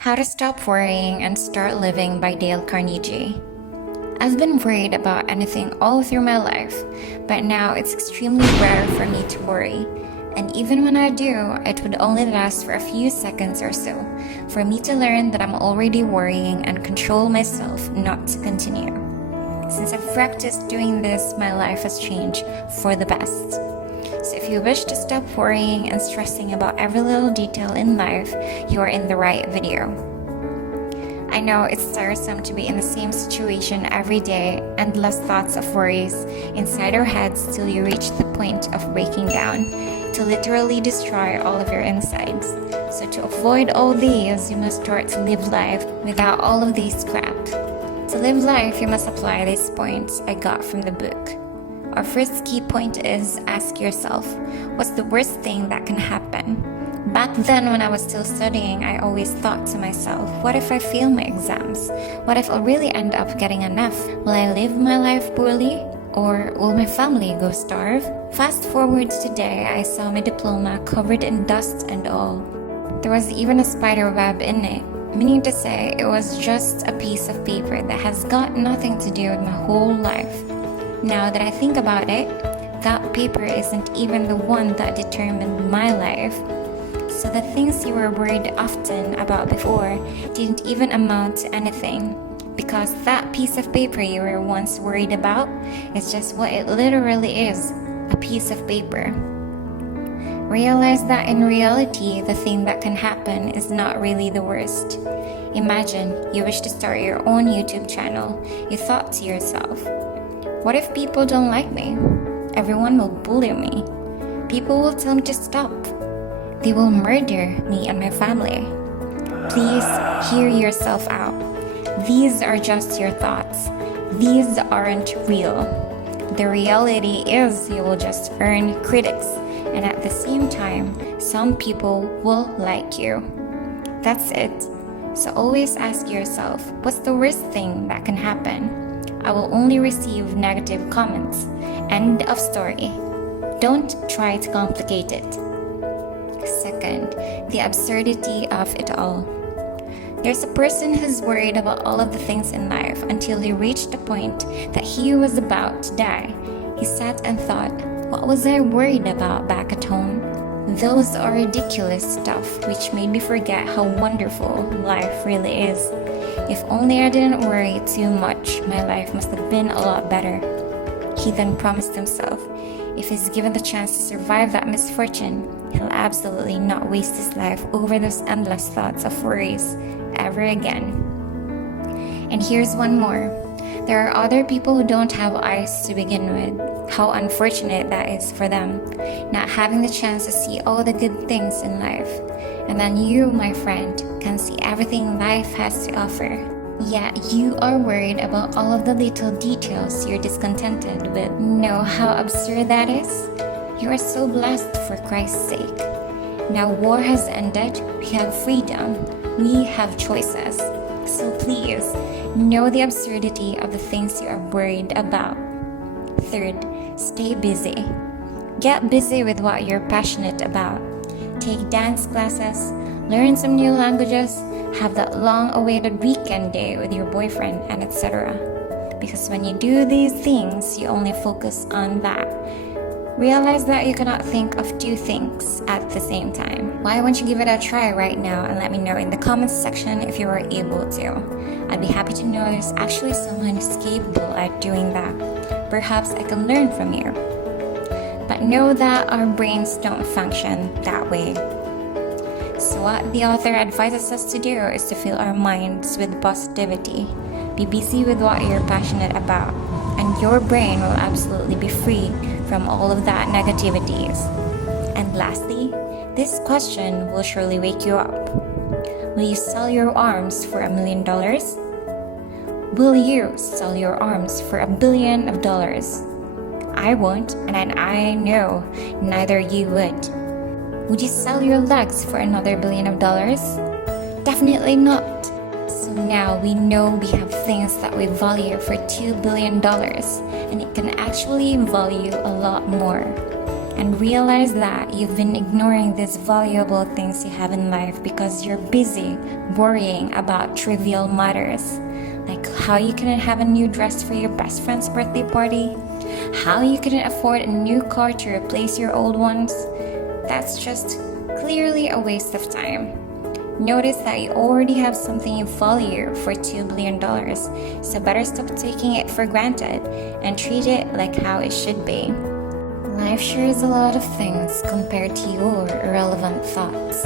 How to Stop Worrying and Start Living by Dale Carnegie. I've been worried about anything all through my life, but now it's extremely rare for me to worry. And even when I do, it would only last for a few seconds or so, for me to learn that I'm already worrying and control myself not to continue. Since I've practiced doing this, my life has changed for the best. So if you wish to stop worrying and stressing about every little detail in life, you are in the right video. I know it's tiresome to be in the same situation every day, endless thoughts of worries inside our heads till you reach the point of breaking down, to literally destroy all of your insides. So to avoid all these, you must start to live life without all of these crap. To live life, you must apply these points I got from the book. Our first key point is ask yourself, what's the worst thing that can happen? Back then when I was still studying, I always thought to myself, what if I fail my exams? What if I'll really end up getting an F? Will I live my life poorly? Or will my family go starve? Fast forward to today, I saw my diploma covered in dust and all. There was even a spider web in it, meaning to say it was just a piece of paper that has got nothing to do with my whole life. Now that I think about it, that paper isn't even the one that determined my life. So the things you were worried often about before didn't even amount to anything, because that piece of paper you were once worried about is just what it literally is, a piece of paper. Realize that in reality, the thing that can happen is not really the worst. Imagine you wish to start your own YouTube channel. You thought to yourself, what if people don't like me? Everyone will bully me. People will tell me to stop. They will murder me and my family. Please hear yourself out. These are just your thoughts. These aren't real. The reality is you will just earn critics, and at the same time, some people will like you. That's it. So always ask yourself, what's the worst thing that can happen? I will only receive negative comments. End of story. Don't try to complicate it. Second, the absurdity of it all. There's a person who's worried about all of the things in life until he reached the point that he was about to die. He sat and thought, what was I worried about back at home? Those are ridiculous stuff which made me forget how wonderful life really is. If only I didn't worry too much, my life must have been a lot better. He then promised himself, if he's given the chance to survive that misfortune, he'll absolutely not waste his life over those endless thoughts of worries ever again. And here's one more. There are other people who don't have eyes to begin with. How unfortunate that is for them, not having the chance to see all the good things in life. And then you, my friend, can see everything life has to offer. Yet you are worried about all of the little details you're discontented with. Know how absurd that is? You are so blessed, for Christ's sake. Now war has ended, we have freedom, we have choices. So please, know the absurdity of the things you are worried about. Third, stay busy. Get busy with what you're passionate about. Take dance classes, learn some new languages, have that long-awaited weekend day with your boyfriend, and etc. Because when you do these things, you only focus on that. Realize that you cannot think of two things at the same time. Why won't you give it a try right now and let me know in the comments section if you are able to. I'd be happy to know there's actually someone who's capable at doing that. Perhaps I can learn from you. But know that our brains don't function that way. So what the author advises us to do is to fill our minds with positivity. Be busy with what you're passionate about, and your brain will absolutely be free from all of that negativities. And lastly, this question will surely wake you up. Will you sell your arms for $1 million? Will you sell your arms for $1 billion? I won't, and I know neither you would. Would you sell your legs for another $1 billion? Definitely not. So now we know we have things that we value for $2 billion, and it can actually value a lot more. and realize that you've been ignoring these valuable things you have in life because you're busy worrying about trivial matters, like how you couldn't have a new dress for your best friend's birthday party, how you couldn't afford a new car to replace your old ones. That's just clearly a waste of time. Notice that you already have something you value for $2 billion, so better stop taking it for granted and treat it like how it should be. Life sure is a lot of things compared to your irrelevant thoughts.